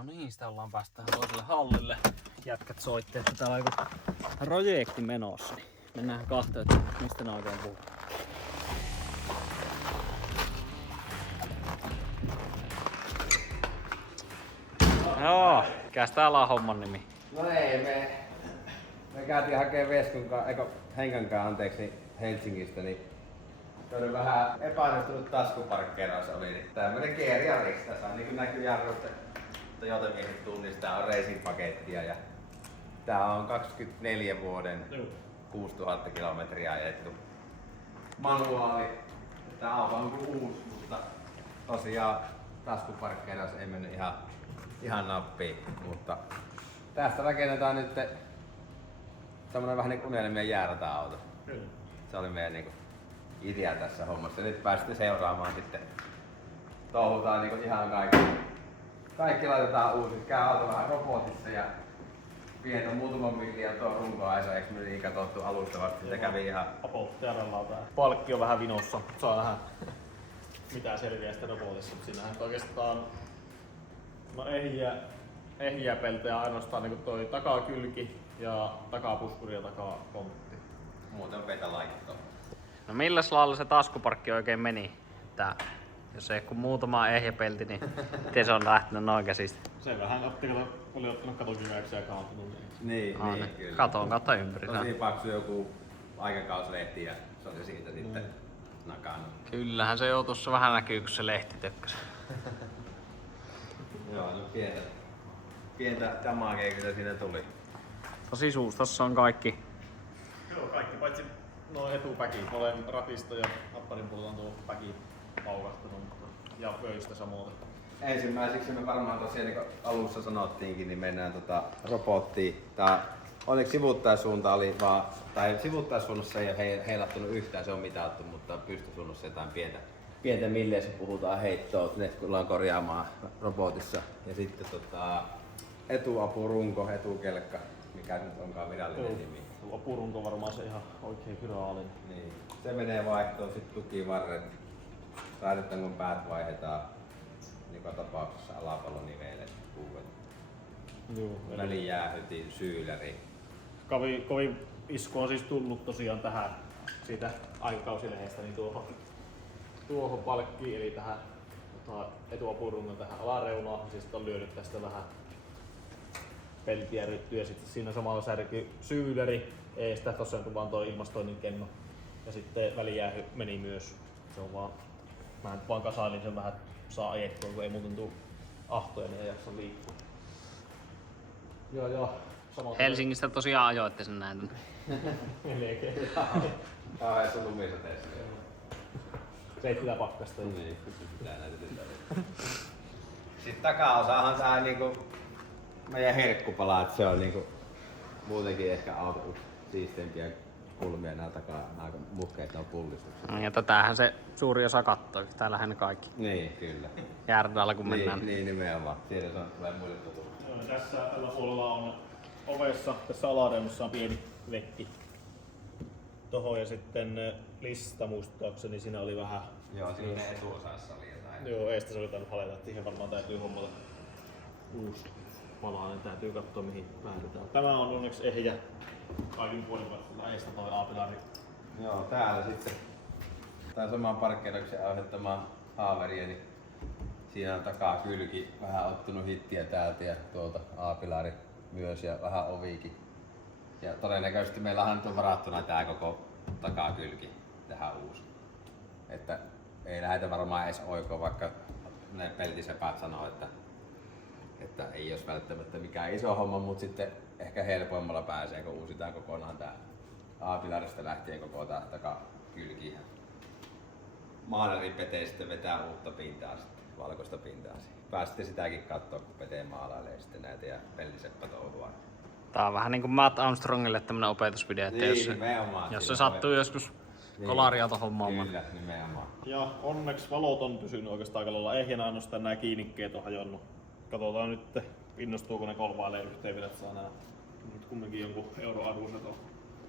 No niin, sitä ollaan päästä tähän toiselle hallille. Jätkät soitti, että täällä on joku projekti menossa. Niin mennään katsomaan, että mistä ne oikein puhuu. Joo, mikäs täällä on homman nimi? No ei, me käytiin hakee Henkan anteeksi Helsingistä, niin oli vähän epäonnistunut taskuparkkeeraus oli, niin tämmönen GR-Rix tässä on niin näkyy jarrusta, että jotenkin tunnistaa on racing-pakettia ja tää on 24 vuoden 6000 kilometriä ajettu manuaali. Tää auto on kuin uusi, mutta tosiaan taskuparkkeeraus ei mennyt ihan nappiin, mutta tästä rakennetaan nyt tämmönen vähän niin unelmien jäärata-auto. Se oli meidän niinku idea tässä hommassa. Nyt pääsitte seuraamaan sitten. Touhutaan niinku ihan kaikki laitetaan uusiksi. Käy auto vähän robotissa ja pientä muutaman milliä tuo runkoaiso, eikö me niin katsottu alustavasti. Se kävi ihan... Palkki on vähän vinossa. Saa vähän mitään selviää sitä robotissa, mutta siinähän oikeastaan ehjiä peltejä ainoastaan niin toi takakylki ja takapuskuri ja takakontti. Muuten petä laittoa. No milläs lailla se taskuparkki oikein meni? Tää, jos ei kun muutama ehjäpelti, niin miten se on lähtenyt noin käsistä? Se vähän oli ottanut katokiveeksi ja kaatunut. Niin, Kyllä. Katon kautta ympäri. Tosi paksu joku aikakauslehti ja se oli siitä sitten nakannut. Kyllähän se joo tuossa vähän näkyy, kun se lehti tökkäsi. Joo, no pientä damagea kyllä siinä tuli. Tosi suus, tossa on kaikki. Joo, kaikki paitsi noin etupäkit. Olen ratista ja apparin puolelta on tuo päki paukastunut ja pöistä samoin. Ensimmäiseksi me varmaan tosiaan niin kuin alussa sanottiinkin, niin mennään robottiin. Onneksi sivuuttaisuunta oli vaan, tai sivuuttaisuunnassa ei ole heilattunut yhtään, se on mitattu, mutta pystysuunnassa jotain pientä milliä, se puhutaan heittoa, ne tullaan korjaamaan robotissa. Ja sitten etuapurunko, etukelkka, mikä nyt onkaan virallinen nimi. Apurunko varmaan se ihan oikein virallinen. Niin. Se menee vaihtoon, sitten tukivarret, raidetaan kun päät vaihdetaan. Joka tapauksessa alapallonivelet, uudet. Välijäähyti, syyläri. Kovin isku on siis tullut tosiaan tähän siitä aikakausilehdestä niin tuohon palkkiin, eli tähän etuapurungon tähän alareunaan. Siis on lyönyt tästä vähän peltiä ryttyä ja sitten siinä samalla särky syyläri eestä, tossa on vaan tuo ilmastoinnin kenno. Ja sitten välijäähy meni myös. Se on mä nyt vaan kasailin sen vähän saa ajettua, kun ei muuten tuu ahtoja, niin ei jaksa liikkua. Joo. Helsingistä tosiaan ajoitte sen näin. Melkein. Kauheessa lumisateessa. Seittillä pakkasta. Niin, pitää näitä tytöitä. Sitten takaosahan tää niinku meidän herkkupala, että se on niinku muutenkin ehkä auto siisteimpiä kulmia nää takaa, aika muhkeita on pullistuksia. Ja tätähän se suuri osa kattoo, täällähän ne kaikki. Niin, kyllä. Järdalla kun mennään. Niin nimenomaan. Siellä se on tulee muille tuttu. Tässä tällä puolella on ovessa, tässä alareunassa on pieni vetti. Tohon ja sitten lista muistaakseni siinä oli vähän. Joo, siinä etuosassa oli jotain. Joo, eestä se oli tainnut haleta, että siihen varmaan täytyy hommata uusi palanen, täytyy katsoa mihin päädytään. Tämä on onneksi ehjä kaikin puolin eestä toi A-pilari. Joo, täällä sitten tää saman parkkeerauksen aiheuttama haaveria, niin siinä on takakylki vähän ottanut hittiä täältä ja tuolta A-pilari myös ja vähän oviikin. Ja todennäköisesti meillä on varattuna tää koko takakylki tähän uusi. Että ei lähdetä varmaan edes oikoon, vaikka ne peltisepät sanoo, että ei olisi välttämättä mikään iso homma, mutta sitten ehkä helpoimmalla pääsee, kun uusitaan kokonaan tää A-pilarista lähtien koko tää takakylki. Maalarin Pete sitten vetää uutta pintaa, valkoista pintaa. Pääsitte sitäkin katsoa, kun Pete maalailee sitten näitä ja peltiseppä touhua. Tää on vähän niinku Matt Armstrongille tämmönen opetusvideo, että niin, jos se sattuu joskus kolariauto hommaamaan. Kyllä, nimenomaan. Ja onneksi valot on pysynyt oikeastaan aika lailla ehjänä, ainoastaan nämä kiinnikkeet on hajonnut. Katsotaan nyt, innostuuko ne kolvailee yhteen vielä, että saa nää nyt kumminkin jonkun euroarvoiset on.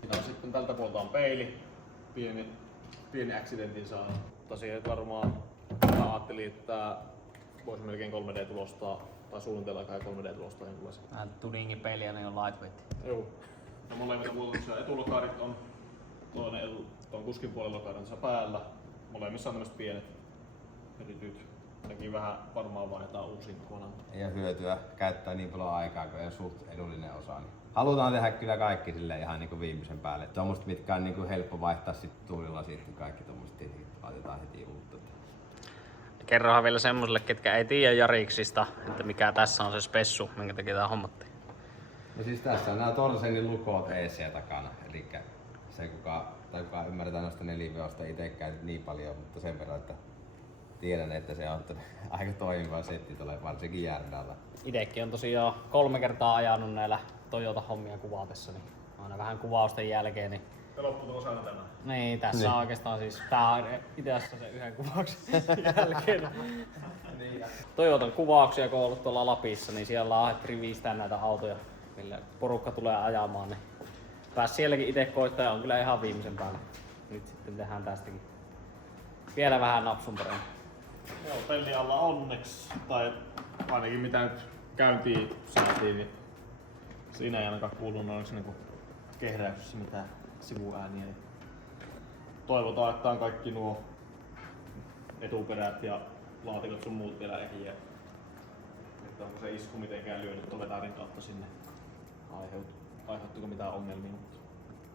Siinä on sitten tältä puolta on peili, pieni accidentin saanut. Tosiaan varmaan ajattelin, että voisi melkein 3D-tulostaa tai suunnitellaan kai 3D-tulosta jonkunlaisia. Vähän tuningin peliä, ne on lightweight. Joo. No molemmilla puolella etulokaarit on toinen tuon kuskin puolen lokaarin tässä päällä. Molemmissa on tämmöiset pienet erityt. Nekin vähän varmaan vaihdetaan uusiin kokonaan. Ei ole hyötyä käyttää niin paljon aikaa, kun ei ole suht edullinen osa. Niin halutaan tehdä kyllä kaikki sille ihan niin kuin viimeisen päälle. Tuommoista, mitkä on niin kuin helppo vaihtaa sitten tuulilasit, kun kaikki tuommoista laitetaan heti uutta. Kerrohan vielä semmosille, ketkä ei tiedä Jariksista, että mikä tässä on se spessu, minkä takia tää hommattiin. No siis tässä on nämä Torsenin lukot eessä ja takana. Eli se kuka ymmärretään noista neliveosta itse käynyt niin paljon, mutta sen verran, että tiedän, että se on aika toimiva setti tulee varsinkin Järdällä. Itekin on tosiaan 3 kertaa ajanut näillä Toyota-hommia kuvaatessa, niin aina vähän kuvausten jälkeen. Niin Ja lopputulos aina tämä. niin, tässä on oikeastaan siis tää on itse asiassa se yhden kuvauksen jälkeen. Toyotan kuvauksia kun on ollut tuolla Lapissa, niin siellä on ahdettu riviistään näitä autoja, millä porukka tulee ajamaan. Niin pääs sielläkin itse koittaa ja on kyllä ihan viimeisen päällä. Nyt sitten tehdään tästäkin vielä vähän napsun paremmin. Joo, pelli alla onneksi, tai ainakin mitä nyt käyntiin saatiin, niin siinä ei ainakaan kuulunut onneksi niinku kehräyksessä mitään sivuääniä. Toivotaan, että on kaikki nuo etuperät ja laatikot sun muut vielä ehjiä. Että onko se isku mitenkään lyönyt tuon vetarin kautta sinne, aiheuttuiko mitään ongelmia, mutta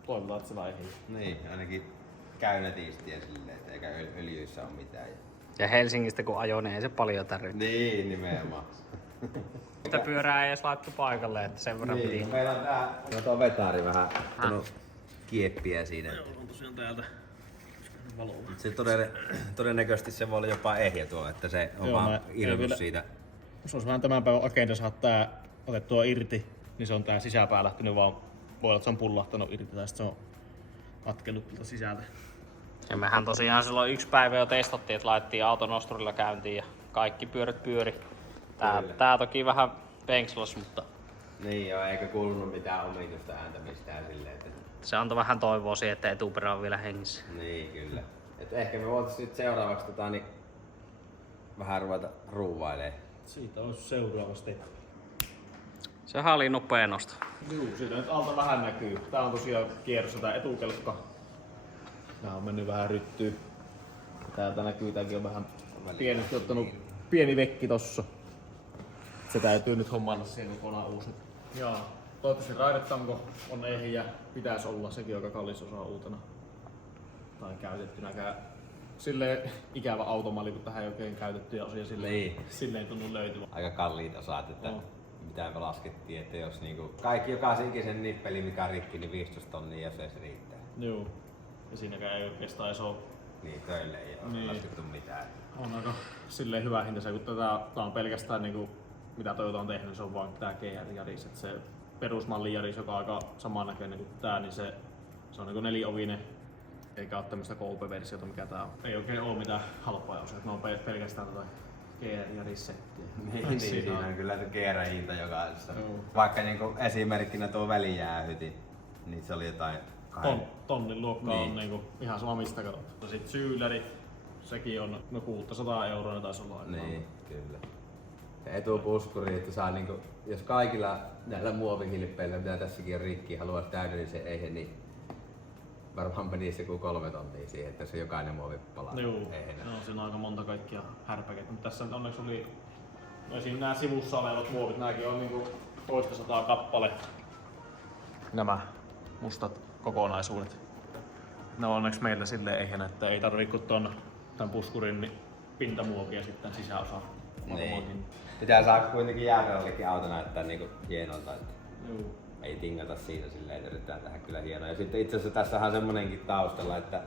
toivotaan, että se vaan ehjii. Niin, ainakin käy netistiä silleen, että eikä öljyissä ole mitään. Ja Helsingistä kun ajoin, niin ei se paljon tarvitse. Niin, nimenomaan. Sitä pyörää ei edes laittu paikalle, että sen verran Niin, piti. meillä on tää, tuo vetari vähän kieppiä siinä. Joo, on tosiaan täältä valolla. Se todennäköisesti se voi olla jopa ehjä tuo, että se on Joo, vaan ilmus siitä. Jos olisi vähän tämän päivän agenda saada tää otettua irti, niin se on tää sisäpää lähtenyt vaan, voi olla, että se on pullahtanut irti tai sitten se on katkellut tuolta sisältä. Ja mehän tosiaan silloin 1 päivä jo testattiin, että laitettiin autonosturilla käyntiin ja kaikki pyörät pyöri. Tää toki vähän penkslas, mutta Niin joo, eikä kuulunut mitään omituista ääntä mistään silleen, että... se antoi vähän toivoa siihen, että etuperä on vielä hengissä. Niin, kyllä. Et ehkä me voitais nyt seuraavaksi niin vähän ruveta ruuvailemaan. Siitä olisi seuraava step. Sehän oli nopea nosto. Juu, siitä nyt alta vähän näkyy. Tää on tosiaan kierrossa tää etukelkka. Tää on mennyt vähän ryttyyn. Täältä näkyy, tääkin on vähän pienesti ottanut pieni vekki tossa. Se täytyy nyt hommata siihen kokonaan uusi. Ja toivottavasti raidetanko on ehjä. Pitäisi olla sekin aika kallis osa uutena. Tai käytettynäkään. Silleen ikävä automalli, kun tähän ei oikein käytettyjä osia silleen ei tunnu löytyvän. Aika kalliita saat, että mitä me laskettiin, että jos niinku kaikki jokaisen ikisen nippeli mikä on rikki, niin 15 tonnia jos se riittää. Joo. Ja siinäkään ei oikeastaan iso. Niin, töille ei ole laskettu mitään. On aika silleen hyvä hinta se, kun tää on pelkästään niinku, mitä Toyota on tehnyt, se on vaan tää GR Yaris. Et se perusmalli Yaris, joka on aika samannäköinen kuin tää, niin se on niinku 4-ovinen. Eikä oo tämmöstä KOP-versiota, mikä tää on. Ei oikein oo mitään halpaa osia, ne on pelkästään tätä GR Yaris-settiä. Niin, siinä on kyllä se GR-hinta jokaisessa. Vaikka niinku esimerkkinä tuo välijäähyti, niin se oli jotain Tonnin luokkaa niin. on niinku ihan sama mistä katsot. Ja sit syyläri, sekin on no 600 euroa, ne taisi olla aika. Niin, kyllä. Ja etupuskuri, että saa niinku, jos kaikilla näillä muovihilppeillä, mitä tässäkin on rikki, haluaisi täydellisen eihän, niin varmaan menisi joku 3 tonnia siihen, että se jokainen muovi palaa. Joo, siinä on aika monta kaikkia härpäkeitä. Mutta tässä onneksi oli esim. Nämä sivussa olevat muovit, nääkin on niinku toista 100 kappale. Nämä mustat kokonaisuudet. Ne on onneksi meillä silleen eihän, että ei tarvii kun tän puskurin niin pintamuovia sitten sisäosa. Niin. Pitää saada kuitenkin Järdälläkin auto näyttää niinku hienolta, että ei tingata siitä silleen, että yritetään tehdä kyllä hienoa. Ja sitten itse asiassa tässä on semmonenkin taustalla, että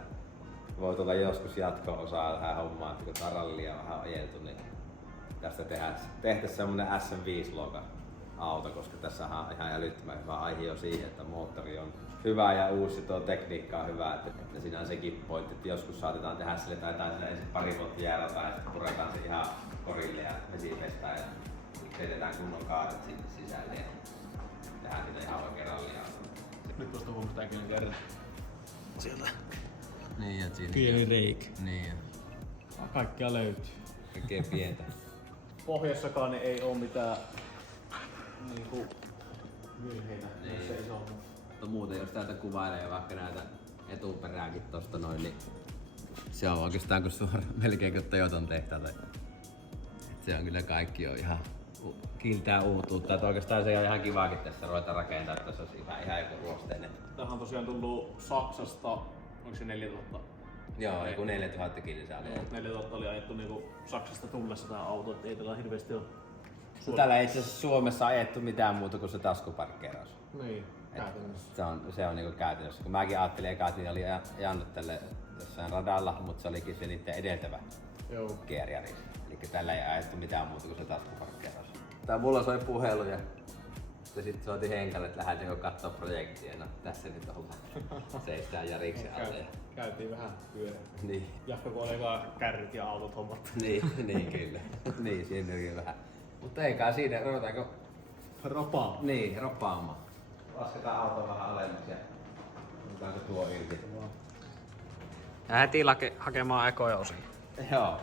voi tulla joskus jatko-osaa tähän hommaan, että kun tää rallia on vähän ajeltu, niin tästä tehtäisiin semmonen SM5-loga auto, koska tässä on ihan älyttömän hyvä aihe jo siihen, että moottori on hyvä ja uusi, tuo tekniikka on hyvä, että siinä on sekin pointti, että joskus saatetaan tehdä sille tai ensin pari vuotta jäädä ja sitten puretaan se ihan korille ja vesipestään ja heitetään kunnon kaaret sinne sisälle ja tehdään niitä ihan oikein rallia. Nyt tuosta huomista äkinen kerran. Sieltä Niin, että siinä pieni reikä. Niin, Kaikkea löytyy. kaikkea pientä. pohjassakaan niin ei oo mitään niinku virheitä. Niin. Se iso. Mutta muuten jos täältä kuvailee vaikka näitä etuperääkin tosta noin, niin se on oikeastaan kuin melkein kuin Toyotan tehtaalta. Se on kyllä kaikki on ihan kiiltää uutuutta. Että oikeastaan se on ihan kivaakin tässä ruveta rakentaa, että se olisi ihan joku ruosteinen. Tämähän on tosiaan tullut Saksasta, onko se 4000? Joo, joku 4000 kilsaa. 4000 oli ajettu niinku Saksasta tullessa tää auto, et ei tällä hirveesti oo. Täällä ei itse asiassa Suomessa ajettu mitään muuta kuin se taskuparkkeeraus. Niin, käytännössä. Se on niinku käytännössä. Kun mäkin ajattelin eka, että oli ajanut tälle jossain radalla, mutta se olikin se niiden edeltävä GR-Yaris. Eli tällä ei ajettu mitään muuta kuin se taskuparkkeeraus. Tää mulla soi puhelu ja sitten soitin Henkalle, että lähdetäänkö kattoo projektia. No tässä nyt ollaan. Seistään Yariksen alle. Käytiin vähän pyörä. Niin. Jahka kun oli eka kärryt ja autot hommattu. niin kyllä. Niin, siinä oli vähän. Mutta eikä siinä, ruvetaanko Ropaa. niin, ropaamaan. Lasketaan auto vähän alemmaksi ja otetaanko tuo irti. Ja heti hakemaan ekoja osia. Joo.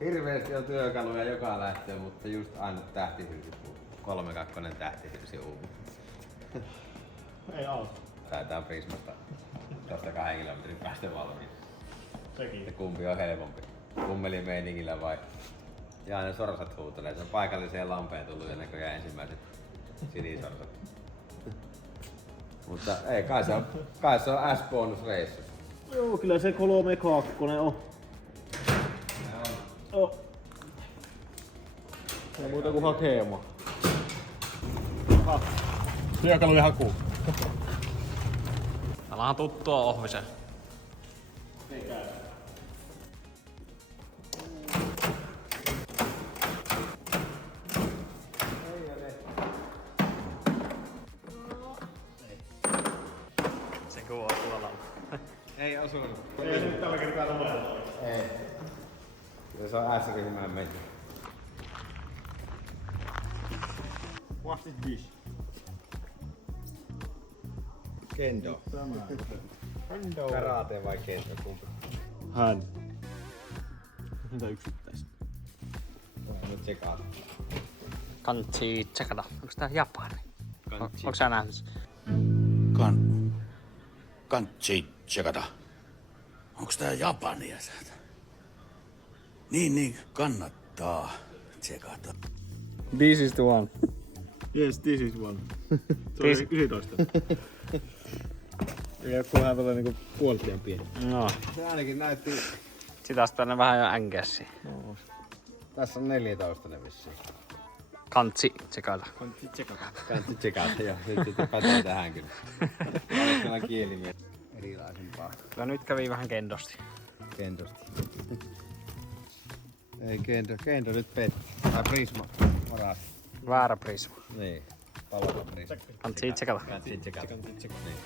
Hirveesti on työkaluja joka lähtöön, mutta just aina tähtihyysi puhuu. 3.2 tähtihyysi uupuu. Ei auto. Taitaa Prismasta tästä 2 kilometrin päästä valmiin. Sekin. Ja kumpi on helpompi? Kummeli meiningillä vai? Ja aina sorsat huutelee. Se on paikalliseen lampeen tullut ja näköjään ensimmäiset sinisorsat. Mutta ei, kai se on S-bonus-reissu. Joo, kyllä se 3.2 on. Oh. Ei muuta kuin hakemaan. Työkalujen haku. Täällä on tuttua Ohvisen. Se kuvaa tuolla. Ei osunut. Ei se nyt tällä kertaa noin. Ei. Se on S-ryhmään menty. What is this? Kendo. Kendo. Karate vai kendo? Kumpi? Hän. Mitä yksittäistä? Nyt tsekaa. Kansi tsekata. Onko tää Japani? Kansi. Onko sä nähnyt? Kantsi tsekata. Onks tää Japania sieltä? Niin, kannattaa tsekata. This is the one. Yes, this is one. Se This- oli 19. Joku vähän vielä niinku puoltien pieni. No. Se ainakin näytti... Sitä on tänne vähän jo änkessi. Tässä on 14 ne vissiin. Kantsi tsekata. Kansi tsekata. Kansi tsekata joo. Nyt sitten pätee tähän kyllä. Valistella kielimiä. Erilaisempaa. Kyllä nyt kävi vähän kendosti. Kendosti. Ei kendo nyt petti. Tai Prisma varasti. Väärä prisma. Niin. Palava Prisma. Kantsi tsekata. Kansi tsekata. Niin.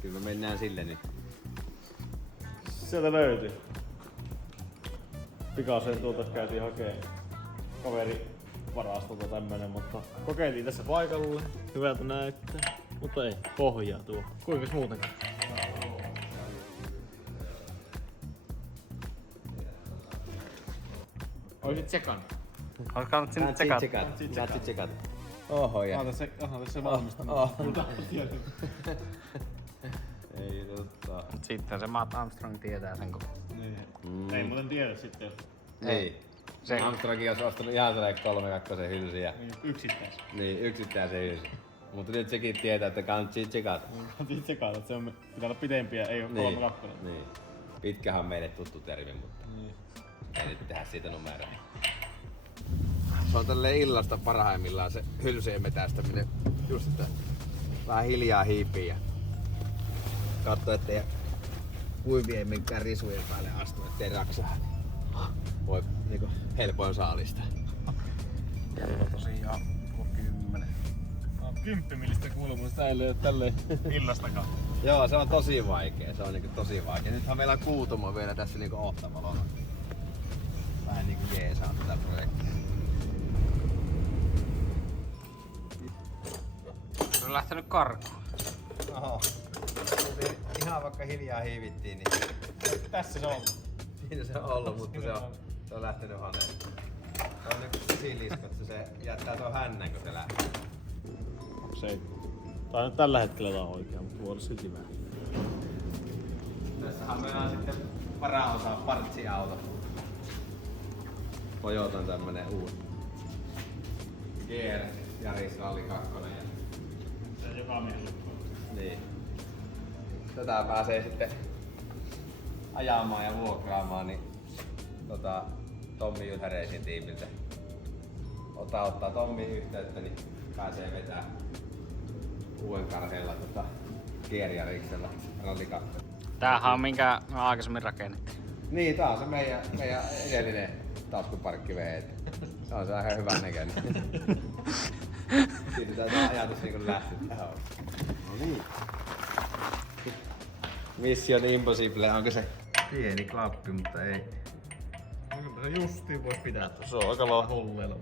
Kyllä me mennään sille nyt. Sieltä löytyi. Pikaseen tuolta käytiin hakee kaveri varastolta tämmönen, mutta kokeiltiin tässä paikalle. Hyvältä näyttää, mutta ei pohjaa tuo. Kuinkas muutenkaan? Oisit tsekannut. Olis kannattaa sinne tsekata. Kansi tsekata. Oho ja. Onhan tässä valmistunut. Ei totta. Mut sitten se Matt Armstrong tietää sen koko. Niin. Ei muuten tiedä sitten, jos Ei. Se- Armstrongin olisi ostanut ihan sellainen 3.2 hylsyjä. yksittäis. Niin, yksittäisen hylsy. Mutta nyt sekin tietää, että kansi tsekata. Kansi tsekata, että se on, pitää olla pitempiä, ei oo 3.2. Niin. Pitkähän on meille tuttu termi, mutta Niin. ei nyt tehdä siitä numeroa. Se on tälleen illasta parhaimmillaan se hylsyjen metästäminen. Just että vähän hiljaa hiipii ja katso, ettei kuivien minkään risujen päälle astu, ettei raksaa. Voi niinku helpoin saalista. Kello tosiaan 10. 10 millistä kuuluu, sitä ei löydä tälleen illastakaan. Joo, se on tosi vaikea. Se on niinku tosi vaikea. Nythän meillä on kuutuma vielä tässä niinku ohtavalona. Vähän niinku jeesaa tätä projektia. Se on lähtenyt karkuun. Oho. Ihan vaikka hiljaa hiivittiin, niin Tässä se on. siinä se on ollut, mutta se on lähtenyt haneen. On ne siliskot, se jättää tuon hännän, kun se lähtee. Se, tai nyt tällä hetkellä tää on oikea, mutta voi olla silti vähän. Tässähän meillä on sitten varaosa partsiauto. Toyotan tämmönen uusi GR Yaris Rally 2. Se joka miehellä. Niin. Tätä pääsee sitten ajamaan ja vuokraamaan, niin Tommi Jytäreisin tiimiltä. Ottaa Tommi yhteyttä, niin pääsee vetää uuden karheella GR Yariksella Rally 2. Tämähän on minkä me aikaisemmin rakennettiin. Niin, tää on se meidän edellinen taskuparkki veet. Se on se ihan hyvän näköinen. Siitä tää ajatus niinku lähti tähän. No niin. Mission Impossible, onko se pieni klappi, mutta ei. Kyllä se justiin vois pitää. Se on aika lailla hulleilla.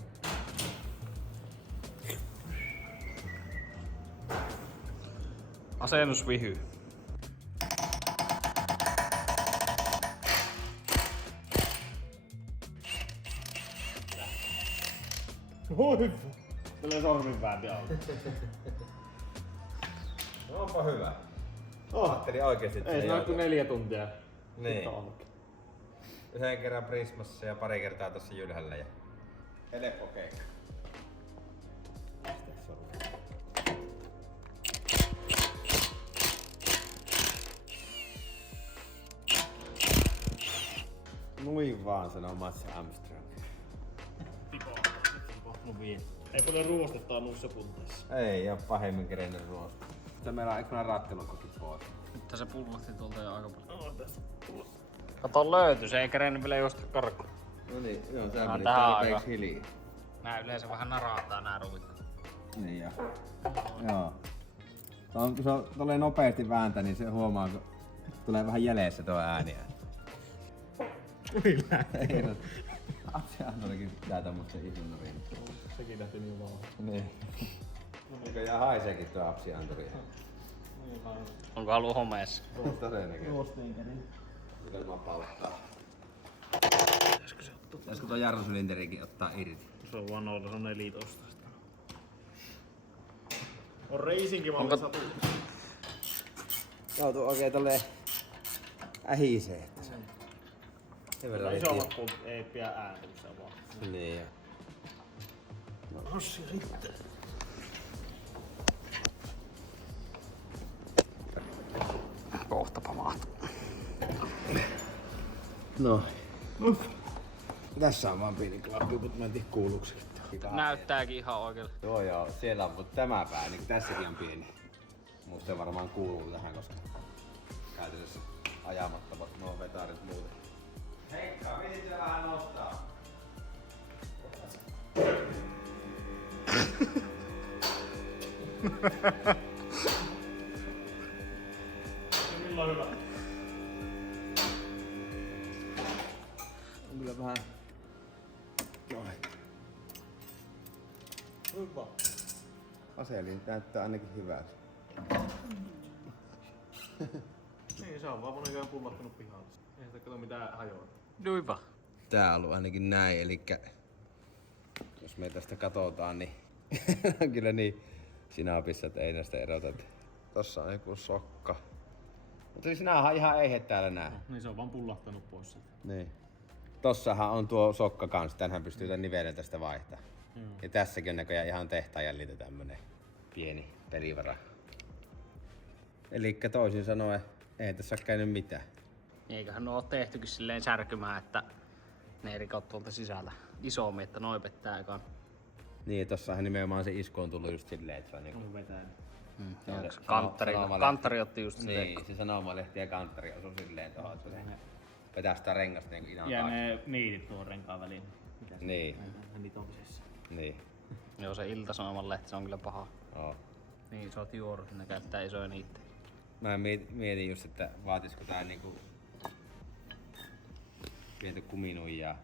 Asennusvihy. Oi! Tulee sorminväänti auto. No onpa hyvä. Ajattelin oikeesti, että Ei se ole kuin 4 tuntia. Niin. Yhden kerran Prismassa ja pari kertaa tossa Jylhällä ja helppo keikka. Noin vaan sanoo Mats Armstrong. Ei paljon ruostetta noissa punteissa. Ei oo pahemmin kerennyt ruosta. Sitten meillä on ekana rattilukkokin pois. Nyt se pullahti tuolta jo aika paljon. No, tässä tulla. Kato löytyi, se ei kerennyt vielä juosta karkuun. No niin, joo, sä No, menit tähän tarpeeksi aikaan. hiljaa. Nää yleensä vähän naraataa nää ruvit. Niin joo. Joo. Kun se tulee nopeasti vääntä, niin se huomaa, kun tulee vähän jäljessä tuo ääni. Ui lähti. Ei no. Apsiantolikin pitää tämmösen isunnurin. Sekin lähti niin vaan. Niin. Näköjään haiseekin tuo apsiantoli. Onko halu homeessa? Todennäköisesti. Ilman pauttaa. Pitäisikö tuo jarrusylinderikin ottaa irti? Se on vaan noilla, se on 14. On racingin malli Onko- satu. Joutuu oikein tolleen ähisee, että se sen verran Isommat kun ei pidä ääntymissä vaan. Niin jo. Rossi sitten. Kohtapa mahtuu. No. Tässä on vaan pieni klappi, mutta mä en tiedä kuuluuksikin. Näyttääkin ihan oikealle. Joo, siellä on, mutta tämä pää, niin tässäkin on pieni. Mutta se varmaan kuuluu tähän, koska käytännössä ajamattomat nuo vetaarit muuten. Heikka, mihin se vähän nostaa? Milloin hyvä? On kyllä vähän... Hyvä. Aseelin näyttää ainakin hyvältä. Niin, se on vaan monenkaan pullahtanut pihalle. Ei sitä kato mitään hajoa. Duiva. Tää on ollut ainakin näin, elikkä jos me tästä katsotaan, niin on kyllä niin sinapissa, että ei näistä erota. Tossa on joku sokka. Mutta siis näähän ihan eihet täällä nää. Niin se on vaan pullahtanut pois sieltä. Niin. Tossahan on tuo sokka kans, tänhän pystyy tän nivelen tästä vaihtaa. Ja tässäkin on näköjään ihan tehtaan jäljiltä tämmönen pieni pelivara. Elikkä toisin sanoen, ei tässä ole käynyt mitään. Eiköhän nuo ole tehtykin silleen särkymään, että ne ei rikot tuolta sisältä isommin, että noi pettää ekan. Niin, tossahan nimenomaan se isku on tullut just silleen, että se on niinku... Kanttari otti just sitä. Niin, se sanomalehti ja kanttari osui silleen tohon, että se vetää sitä rengasta niinku inan Ja taakse. ne niitit tuon renkaan väliin. Niin, Nitomisessa. niin. Joo, se Ilta-Sanoman lehti, se on kyllä paha. Oo. Niin isot juorut, ne käyttää isoja niittejä. Mä mietin just, että vaatisiko tää niinku pientä kuminuijaa.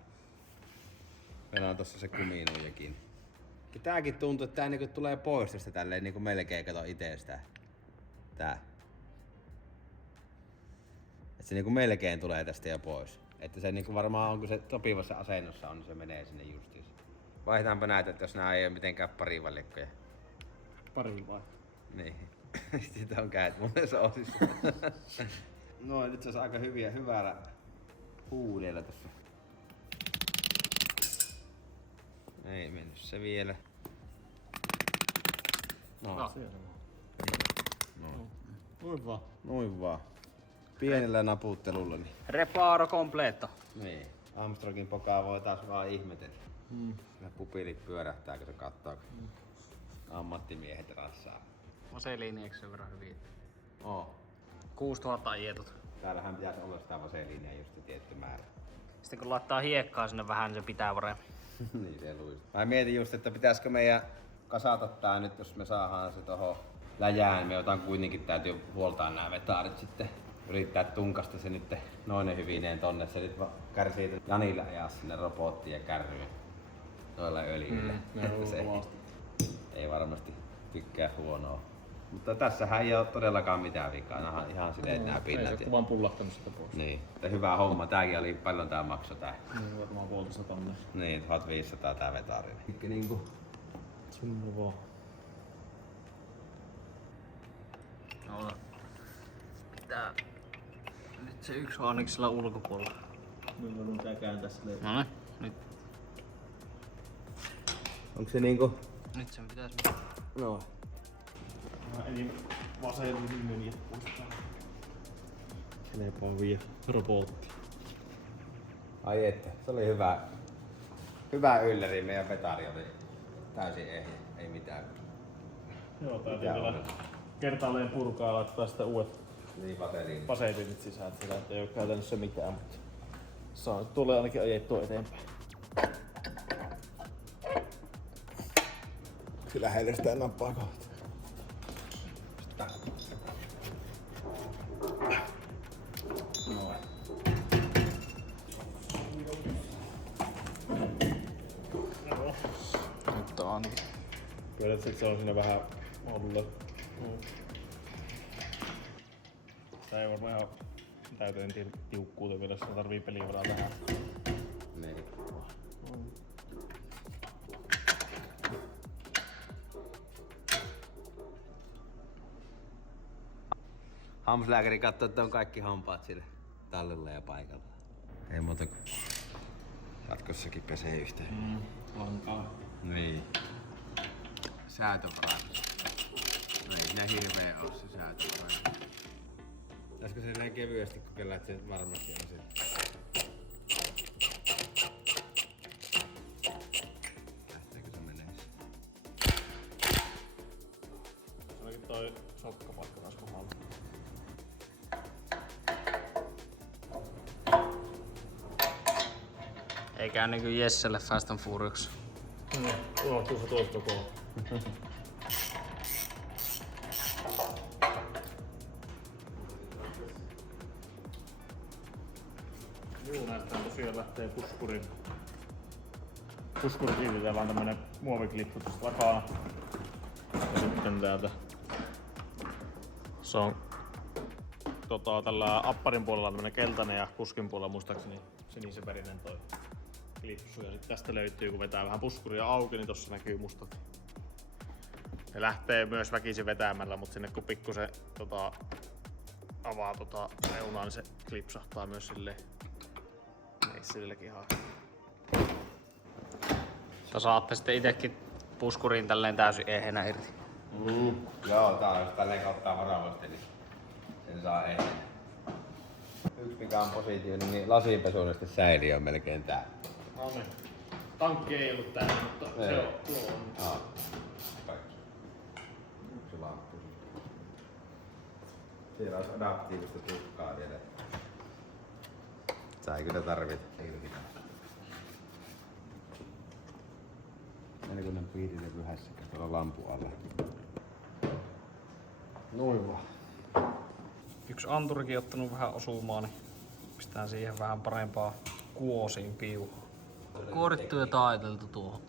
Meillä on tossa se kuminuijakin. Ja tääkin tuntuu, että tää niinku tulee pois tästä tälleen niinku melkein kato itestä. Tää. Et se niinku melkein tulee tästä jo pois. Että se niinku varmaan on, kun se sopivassa asennossa on, niin se menee sinne justiinsa. Vaihdetaanpa näitä, että jos nää ei oo mitenkään parivaljakkoja. Pari vai? Niin. Sitä on kädet mun soosissa. No nyt se on aika hyvällä huudella tossa. Ei mennyt se vielä. No. Noin vaan. Noin vaan. Pienellä naputtelulla. Niin. Reparo completo. Niin. Armstrongin pokaa voi taas vaan ihmetellä. Ne pupilit pyörähtää, kun se kattoo, kun ammattimiehet rassaa. Vaseliini eikö sen verran hyvin? Oo. 6000 ajetut. Täällähän pitäisi olla sitä vaseliinia just se tietty määrä. Sitten kun laittaa hiekkaa sinne vähän, niin se pitää paremmin. Niin se luistaa. Mä mietin just, että pitäisikö meidän kasata tää nyt, jos me saadaan se tohon läjään. Me jotain kuitenkin täytyy huoltaa nämä vetaarit sitten. Yrittää tunkasta se nyt noinen hyvineen tonne. Se nyt kärsii Janilla ajaa sinne robottiin ja kärryyn noilla öljyillä. Se ei varmasti tykkää huonoa. Mutta tässähän ei oo todellakaan mitään vikaa. Ihan silleen nää pinnat. Ei se vaan pullahtanut sitä pois. Niin, että hyvä homma. Tääkin oli, paljon tää maksoi tää. Niin varmaan puolitoista tonne. Niin, 1500 tää vetaari. Niinku. Sinne vaan. No, pitää nyt se yksi aaniksella ulkopuolella. Milloin on tää kääntää silleen? No niin, nyt. Onko se niinku? Nyt sen pitäisi. No. Eli vasen meni pois täällä. Kelepaa vie robotti. Ai että, se oli hyvä ylläri. Meidän vetaari oli täysin ehjä. Ei mitään. Joo, täytyy vielä kertaalleen purkaa ja laittaa sitä uudet Niin vaseliini. vaseliinit sisään. Sillä ei oo käytännössä mitään, mutta tulee ainakin ajettua eteenpäin. Se lähellä sitä nappaa kohta. Noin. Nyt on ainakin. Kyllä se on siinä vähän ollut. Tää ei varmaan ihan täyteen tiukkuuteen vielä, jos sitä tarvii pelivaraa tähän. Niin. Hammaslääkäri katsoo, että on kaikki hampaat sille tallella ja paikalla. Ei muuta kuin jatkossakin pesee yhteen. Lankaa. Niin. Säätöpäätös. No ei siinä hirveä oo se säätöpäätös. Pitäisikö se näin kevyesti kokeilla, että se varmasti on se. Lähteekö se menee? Ainakin toi sokkapaikka taas kohdalla. Ei käy niinku Jesselle Fast and Furious. Unohtuu se toista kokoa. Juu, näistä tosiaan lähtee puskuri kiinni. Täällä on tämmönen muoviklippu tuosta takana. Ja sitten täältä se on tällä apparin puolella tämmönen keltainen ja kuskin puolella muistaakseni sinisen värinen toi klipsu. Ja sitten tästä löytyy, kun vetää vähän puskuria auki, niin tossa näkyy mustat. Se lähtee myös väkisin vetämällä, mutta sinne kun pikkusen avaa reunaa, niin se klipsahtaa myös silleen. Ei sillekin ihan. Sä saatte sitten itekin puskuriin tälleen täysin ehjänä irti. Joo, tää on jos tälleen ottaa varavasti, niin sen saa ehjänä. Yksi mikä on positiivinen, niin lasinpesuunesti säiliö on melkein tää. No niin. Tankki ei ollut täällä, mutta se on tuo on. Yksi lamppu. Siellä olisi adaptiivista tukkaa vielä. Sä ei kyllä tarvita. 40 piirille yhdessä tuolla lampun alla. Noin vaan. Yksi anturikin ottanut vähän osumaan, niin pistetään siihen vähän parempaa kuosiin piuhaa. Kuorittu ja taiteltu tuohon.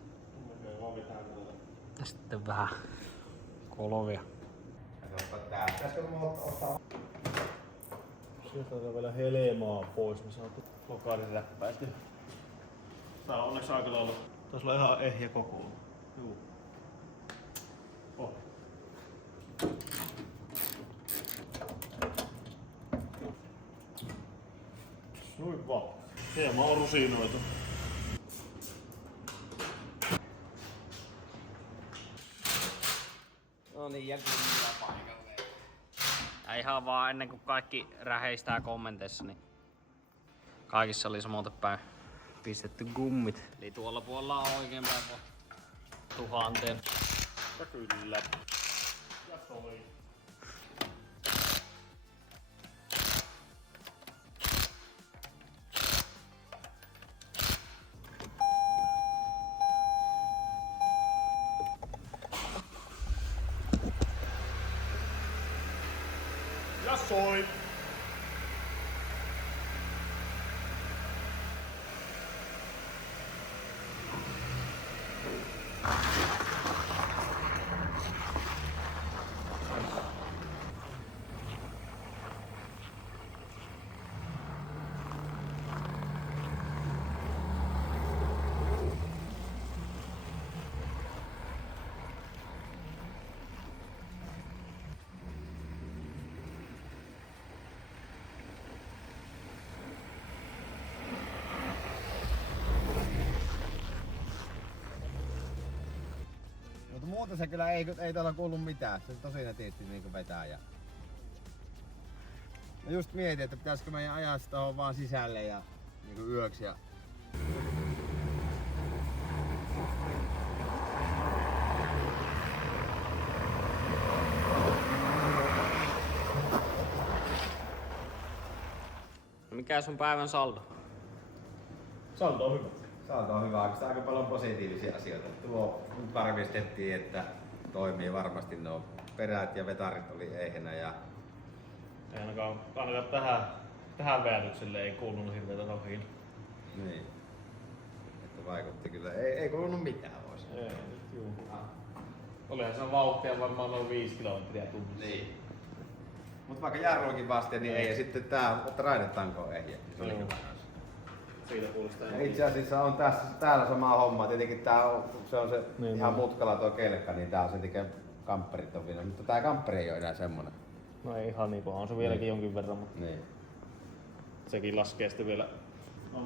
Ja sitten vähän kolovia. Sieltä on vielä helmaa pois, me saatu lokaari räppäilty. Tää on onneksi aika lailla Taisi olla ihan ehjä kokoon. Juu. Oh. Noin vaan. Hieman on rusinoita. No niin, ja kyllä paikalle. Ja ihan vaan ennen kuin kaikki räheistää kommenteissa, niin kaikissa oli samalta päin pistetty gummit. Eli tuolla puolella on oikein päin 1000. Ja kyllä. Ja soi. Ja soi. Mutta muuten se kyllä ei tuolla kuulu mitään. Se tosi nätisti niinku vetää. Ja... Mä just mietin, että pitäisikö meidän ajaa sitä vaan sisälle ja niinku yöksi. Ja... Mikä sun päivän saldo? Saldo on hyvä. Saldo on hyvä, oikeastaan aika paljon positiivisia asioita. Tuo nyt varmistettiin, että toimii varmasti nuo perät ja vetarit oli eihenä ja Ei ainakaan tähän väännykselle ei kuulunut hirveätä rohiin. niin. Että vaikutti kyllä. Ei kuulunut mitään voisi. Ei, juu. Olihan se vauhtia varmaan noin 5 kilometriä tunnissa. Niin. Mutta vaikka jarruakin vasten, niin ei. Ja sitten tää raidetanko on ehjä. Se oli Joo. hyvä. Siitä kuulostaa. Ja itse asiassa on täällä sama homma. Tietenkin se on se Niin, ihan niin. mutkalla tuo kelkka, niin tää on sen takia kampperit on vielä. Mutta tää kampperi ei ole enää semmonen. No ei ihan niin paha, on se vieläkin jonkin verran, mutta Niin. sekin laskee sitten vielä. No,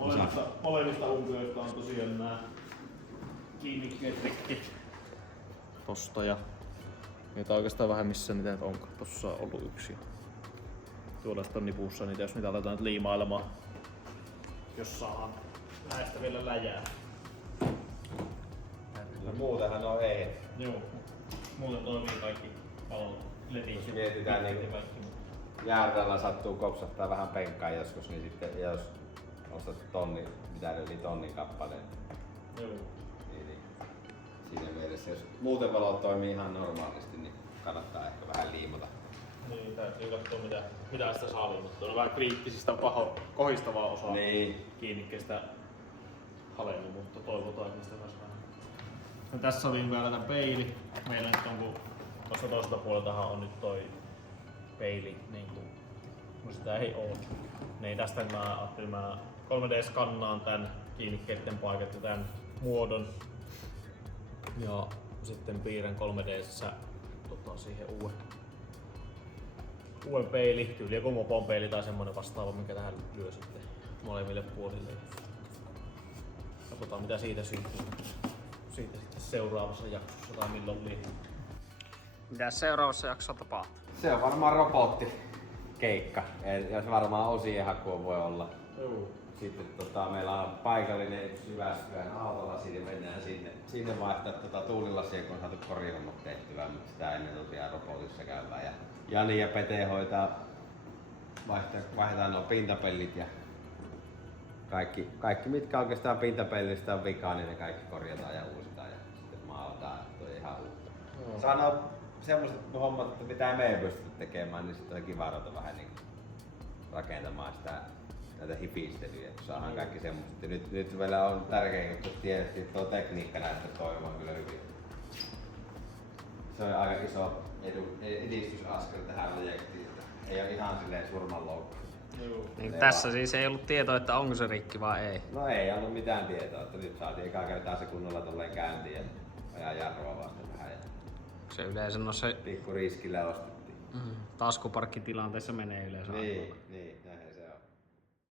molemmista umpioista on tosiaan nämä kiinnikkeet rikki. Tosta ja niitä oikeastaan vähän missä niitä nyt onkaan. Tossa on ollut yksi. Tuolla sitten on nipussa niitä, jos niitä aletaan nyt liimailemaan. Jos saadaan näistä vielä läjää. No muutenhan on ei. Joo. Muuten toimii kaikki palon ledit. Jos mietitään niin jääradalla sattuu kopsahtaa vähän penkkaan joskus, niin sitten jos ostat yli tonnin kappaleen, Joo. niin siinä mielessä jos muuten valot toimii ihan normaalisti, niin kannattaa ehkä vähän liimata. Niin, täytyy katsoa mitä sitä saa liimattua. On vähän kriittisistä kohistavaa osaa Niin. kiinnikkeestä halennut, mutta toivotaan, että niistä pääsee vähän. No, tässä oli vielä tämä peili. Meillä nyt on, kun tuossa toiselta puoleltahan on nyt toi peili, niin kuin, kun sitä ei oo. Niin tästä mä ajattelin, mä 3D-skannaan tän kiinnikkeiden paikat ja tän muodon. Ja sitten piirrän 3D:ssä siihen uuden peili, tyyli joku mopon peili tai semmonen vastaava, minkä tähän lyö sitten molemmille puolille. Katsotaan mitä siitä syntyy. Siitä sitten seuraavassa jaksossa tai milloin liian. Mitäs seuraavassa jaksossa tapahtuu? Se on varmaan robottikeikka, ja se varmaan osien hakua voi olla. Joo. Sitten meillä on paikallinen Jyväskylän autolasi, niin mennään sinne vaihtaa tuulilasia, kun on saatu korjaamat tehtyä, mutta sitä ennen tosiaan robotissa käydään. Ja Jani ja Pete hoitaa, vaihdetaan nuo pintapellit ja kaikki mitkä oikeastaan pintapellistä on vikaa, niin ne kaikki korjataan ja uusitaan ja sitten maalataan, että on ihan uutta. Sano semmoiset hommat, että mitä me ei pystytä tekemään, niin sitten on kiva ruveta vähän niin rakentamaan sitä näitä hipistelyjä, että saadaan kaikki semmoiset. Ja nyt vielä on tärkeä juttu, että tiedettiin, että tuo tekniikka näyttää toimimaan kyllä hyvin. Se on aika iso edistysaskel tähän projektiin, että ei ole ihan silleen surmanloukku. Niin tässä siis ei ollut tietoa, että onko se rikki vai ei. No ei ollut mitään tietoa, että nyt saatiin ekaa kertaa se kunnolla tolleen käyntiin ja ajaa jarrua vasten vähän. Ja Se yleensä no se pikku riskillä ostettiin. taskuparkkitilanteessa menee yleensä. Niin.